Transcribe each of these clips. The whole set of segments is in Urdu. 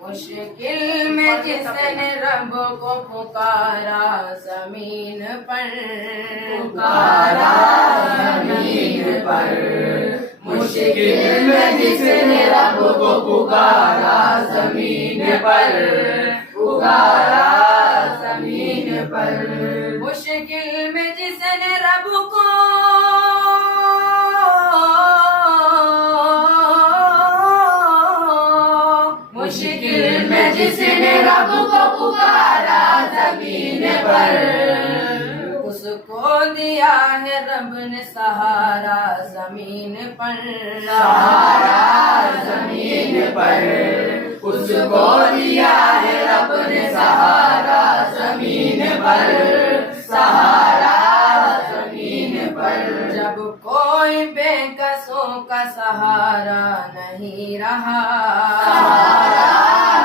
مشکل میں جس نے رب کو پکارا زمین پر، پکارا زمین پر، مشکل میں جس نے رب کو پکارا زمین پر، پکارا زمین پر، مشکل میں جس نے رب کو مشکل میں جس نے رب کو پکارا زمین پر، اس کو دیا ہے رب نے سہارا زمین پر، سہارا زمین پر، اس کو دیا ہے رب نے سہارا زمین پر، سہارا زمین پر، جب کوئی بے کسوں کا سہارا نہیں رہا، سہارا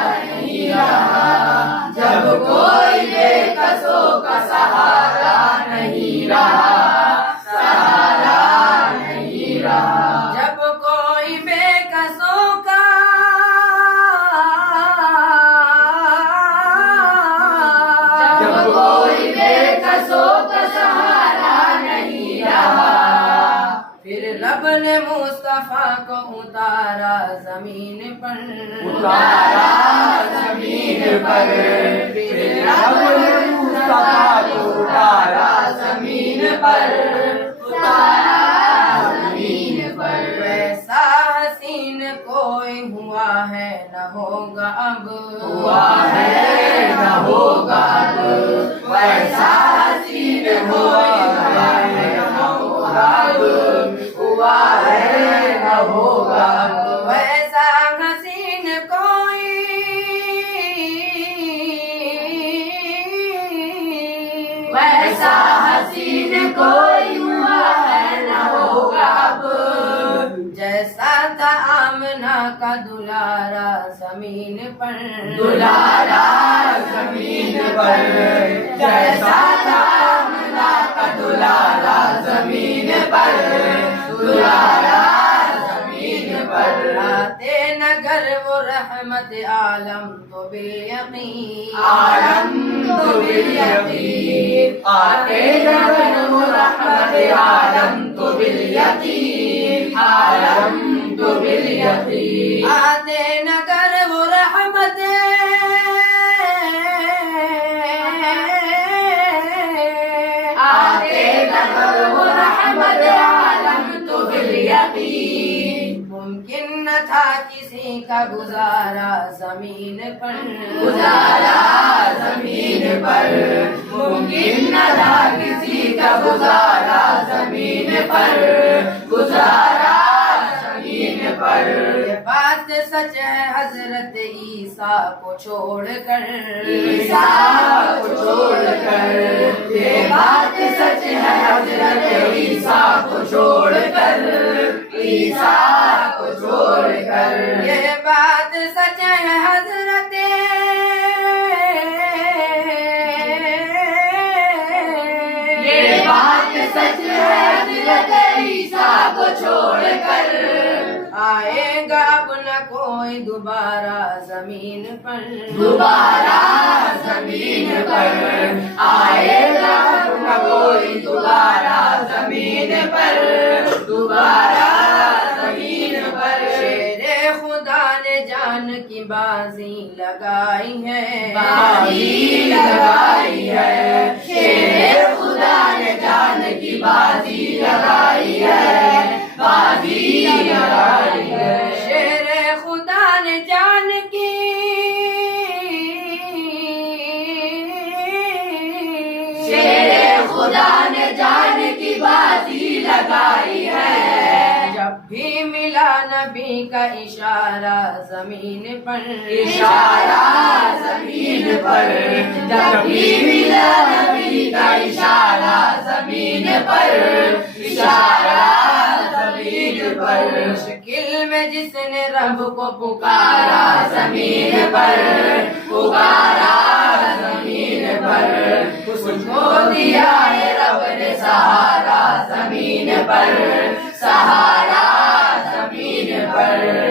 نہیں رہا، جب کوئی بے کسوں کا سہارا نہیں رہا، سہارا نہیں رہا، جب کوئی بے کسوں کا جب کوئی بے کسوں کا سہارا نہیں رہا، پھر رب نے مصطفیٰ کو اتارا زمین پر، اتارا زمین پر، پھر رب نے مصطفیٰ کو اتارا زمین پر، اتارا زمین پر، ویسا حسین کوئی ہوا ہے نہ ہوگا اب، ہوا ہے نہ ہوگا اب، ویسا حسین کوئی ہوا ہے نہ ہوگا اب، ہوا ہے نہ ہوگا اب، ویسا حسین کوئی ویسا حسین کوئی ہوا ہے نہ ہوگا اب، جیسا تھا آمنہ کا دلارا زمین پر، دلارا زمین پر، جیسا تھا آمنہ کا دلارا زمین پر، دلارا زمین پر، آتے نگر وہ رحمت عالم تو بالیقین، عالم تو بالیقین، آتے نگر وہ رحمت عالم تو بالیقین، عالم تو بالیقین، آتے نگر وہ رحمت آتے نگر وہ رحمت عالم تو بالیقین، ممکن نہ تھا کسی کا گزارا زمین پر، گزارا زمین پر، ممکن نہ تھا کسی کا گزارا زمین پر، گزارا زمین پر، یہ بات سچ ہے حضرت عیسیٰ کو چھوڑ کر، عیسیٰ کو چھوڑ کر، یہ بات سچ ہے حضرت عیسیٰ کو چھوڑ کر، عیسیٰ کو چھوڑ کر، یہ بات سچ ہے حضرت یہ بات سچ ہے حضرت عیسیٰ کو چھوڑ کر، آئے گا اب نہ کوئی دوبارہ زمین پر، دوبارہ زمین پر، آئے گا نہ کوئی دوبارہ زمین پر، دوبارہ زمین پر، شیر خدا نے جان کی بازی لگائی ہے، بازی لگائی ہے، شیر خدا نے جان کی بازی لگائی ہے، بازی لگائی ہے، شیر خدا نے جان کی شیر خدا نے جان کی بازی لگائی ہے، جب بھی ملا نبی کا اشارہ زمین پر، اشارہ زمین پر، جب بھی ملا نبی کا اشارہ زمین پر، اشارہ زمین پر، مشکل میں جس نے رب کو پکارا زمین پر، پکارا زمین پر، اس کو دیا ہے رب نے سہارا زمین پر، سہارا زمین پر،